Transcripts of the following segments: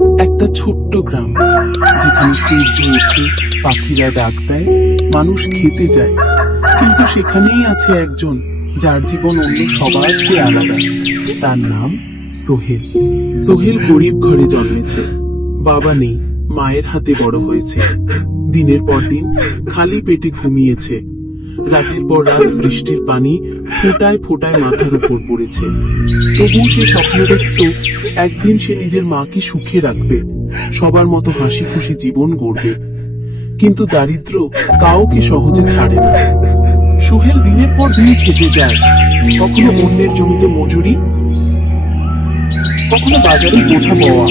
একটা ছোট্ট গ্রাম, যেখানে সূর্য ওঠে, পাখিরা ডাক দেয়, মানুষ খেতে যায়। কিন্তু সেখানেই আছে একজন, যার জীবন অন্য সবার চেয়ে আলাদা। তার নাম সোহেল। সোহেল গরিব ঘরে জন্মেছে। বাবা নেই, মায়ের হাতে বড় হয়েছে। দিনের পর দিন খালি পেটে ঘুমিয়েছে। রাতের পর রাত বৃষ্টির পানি ফোটায় ফোটায় মাথার উপর পড়েছে। তবুও সে স্বপ্ন দেখত, একদিন সে নিজের মাকে সুখে রাখবে, সবার মতো হাসি খুশি জীবন গড়বে। কিন্তু দারিদ্র কাউকে সহজে ছাড়ে না। সোহেল দিনের পর দিন খেটে যায়। কখনো অন্যের জমিতে মজুরি, কখনো বাজারে বোঝা পাওয়া।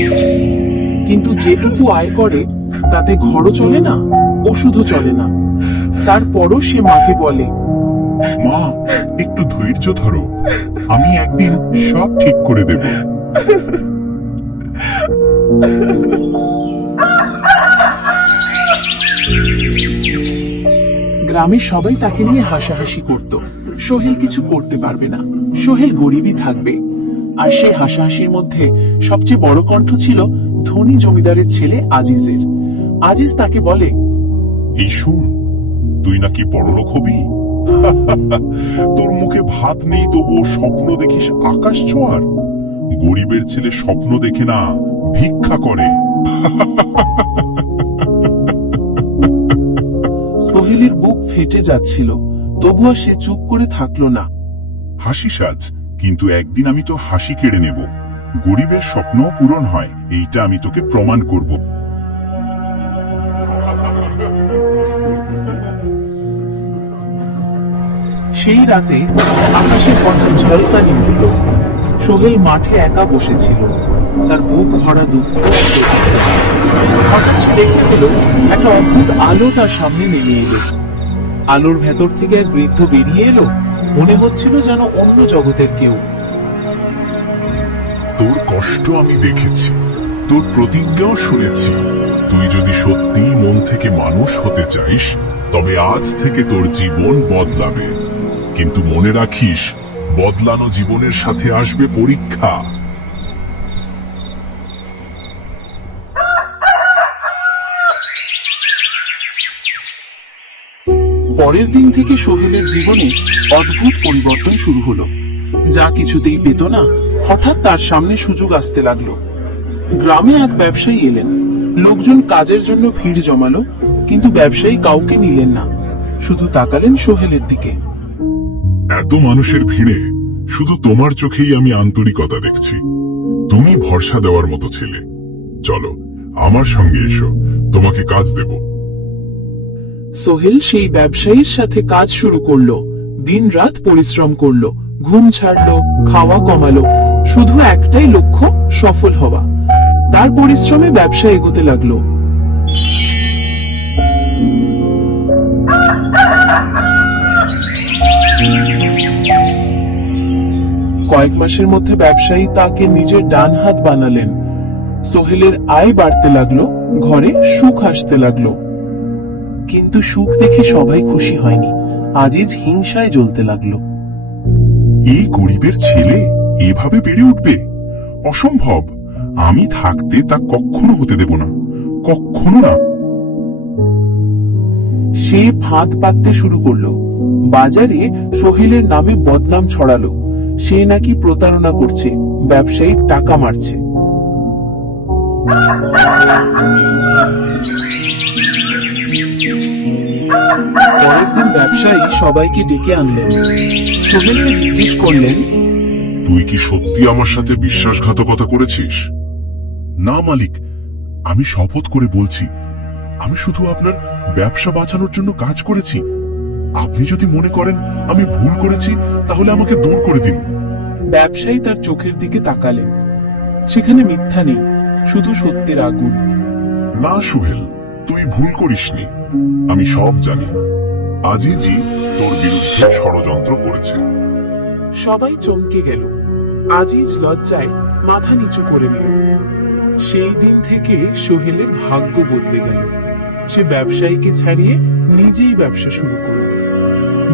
কিন্তু যেটুকু আয় করে, তাতে ঘরও চলে না, ওষুধও চলে না। তারপরও সে মাকে বলে মা একটু ধৈর্য ধরো। আমি একদিন সব ঠিক করে দেব। গ্রামের সবাই তাকে নিয়ে হাসাহাসি করত। সোহেল কিছু করতে পারবে না। সোহেল গরিবই থাকবে। আর সেই হাসাহাসির মধ্যে সবচেয়ে বড় কণ্ঠ ছিল ধনী জমিদারের ছেলে আজিজের। আজিজ তাকে বলে এই শুন তুই নাকি বড়লোক হবি? তোর মুখে ভাত নেই তবুও স্বপ্ন দেখিস আকাশ ছোঁয়ার। গরিবের ছেলে স্বপ্ন দেখে না ভিক্ষা করে। সোহেলের বুক ফেটে যাচ্ছিল তবুও সে চুপ করে থাকল না। হাসি সাজ কিন্তু একদিন আমি তো হাসি কেড়ে নেব। গরিবের স্বপ্নও পূরণ হয় এইটা আমি তোকে প্রমাণ করব। সেই রাতে আকাশে হঠাৎ ঝলকানি উঠল। সোহেল মাঠে একা বসেছিল। তার বুক ভরা দুঃখ হঠাৎ সে দেখতে পেল একটা অদ্ভুত আলো তার সামনে নেমে এলো। আলোর ভেতর থেকে এক বৃদ্ধ বেরিয়ে এলো। মনে হচ্ছিল যেন অন্য জগতের কেউ। তোর কষ্ট আমি দেখেছি, তোর প্রতিজ্ঞাও শুনেছি। তুই যদি সত্যি মন থেকে মানুষ হতে চাইস, তবে আজ থেকে তোর জীবন বদলাবে। কিন্তু মনে রাখিস, বদলানো জীবনের সাথে আসবে পরীক্ষা। পরের দিন থেকে সোহেলের জীবনে অদ্ভুত পরিবর্তন শুরু হলো। যা কিছুতেই পেত না, হঠাৎ তার সামনে সুযোগ আসতে লাগল। গ্রামে এক ব্যবসায়ী এলেন। লোকজন কাজের জন্য ভিড় জমালো, কিন্তু ব্যবসায়ী কাউকে নিলেন না। শুধু তাকালেন সোহেলের দিকে। এত মানুষের ভিড়ে শুধু তোমার চোখেই আমি আন্তরিকতা দেখছি। তুমি ভরসা দেওয়ার মতো ছেলে। চলো আমার সঙ্গে এসো তোমাকে কাজ দেব। সোহেল সেই ব্যবসায়ীর সাথে কাজ শুরু করল দিন রাত পরিশ্রম করল ঘুম ছাড়লো খাওয়া কমালো শুধু একটাই লক্ষ্য সফল হওয়া। তার পরিশ্রমে ব্যবসা এগোতে লাগল। কয়েক মাসের মধ্যে ব্যবসায়ী তাকে নিজের ডান হাত বানালেন। সোহেলের আয় বাড়তে লাগল ঘরে সুখ আসতে লাগল। কিন্তু সুখ দেখে সবাই খুশি হয়নি। আজিজ হিংসায় জ্বলতে লাগল। এই গরিবের ছেলে এভাবে বেড়ে উঠবে? অসম্ভব। আমি থাকতে তা কখনো হতে দেব না। কখনো না। সে ফাঁদ পাততে শুরু করল। বাজারে সোহেলের নামে বদনাম ছড়ালো। সে নাকি প্রতারণা করছে, ব্যবসায়ীর টাকা মারছে। পরের ব্যবসায়ী সবাইকে ডেকে আনলেন। সোহেলকে জিজ্ঞেস করলেন, তুই কি সত্যি আমার সাথে বিশ্বাসঘাতকতা করেছিস? না, মালিক, আমি শপথ করে বলছি, আমি শুধু আপনার ব্যবসা বাঁচানোর জন্য কাজ করেছি আপনি যদি মনে করেন আমি ভুল করেছি তাহলে আমাকে দূর করে দিন। ব্যবসায়ী তার চোখের দিকে তাকালেন সেখানে মিথ্যা নেই শুধু সত্যের আগুন। না সুহেল তুই ভুল করিসনি। আমি সব জানি। আজিজি তোর বিরুদ্ধে ষড়যন্ত্র করেছে। সবাই চমকে গেল। আজিজ লজ্জায় মাথা নিচু করে নিল। সেই দিন থেকে সোহেলের ভাগ্য বদলে গেল। সে ব্যবসায়ীকে ছাড়িয়ে নিজেই ব্যবসা শুরু করল।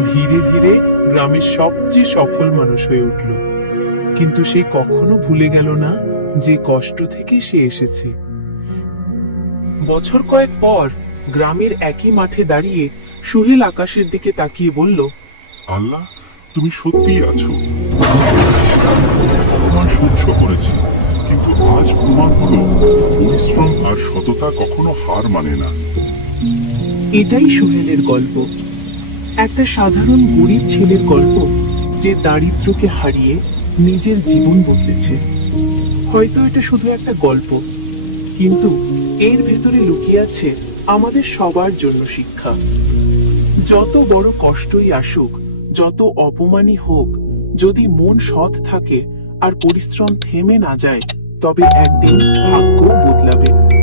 ধীরে ধীরে গ্রামের সবচেয়ে সফল মানুষ হয়ে উঠল। কিন্তু সে কখনো ভুলে গেল না যে কষ্ট থেকে সে এসেছে। বছর কয়েক পর গ্রামের একই মাঠে দাঁড়িয়ে সুহেল আকাশের দিকে তাকিয়ে বলল আল্লাহ তুমি সত্যিই আছো। অপমান সহ্য করেছি কিন্তু আজ প্রমাণ হলো পরিশ্রম আর সততা কখনো হার মানে না। এটাই সুহেলের গল্প। একটা সাধারণ গরিব ছেলের গল্প যে দারিদ্র্যকে হারিয়ে নিজের জীবন বদলেছে। হয়তো এটা শুধু একটা গল্প, কিন্তু এর ভেতরে লুকিয়ে আছে আমাদের সবার জন্য শিক্ষা। যত বড় কষ্টই আসুক, যত অপমানই হোক, যদি মন সৎ থাকে আর পরিশ্রম থেমে না যায়, তবে একদিন ভাগ্য বদলাবে।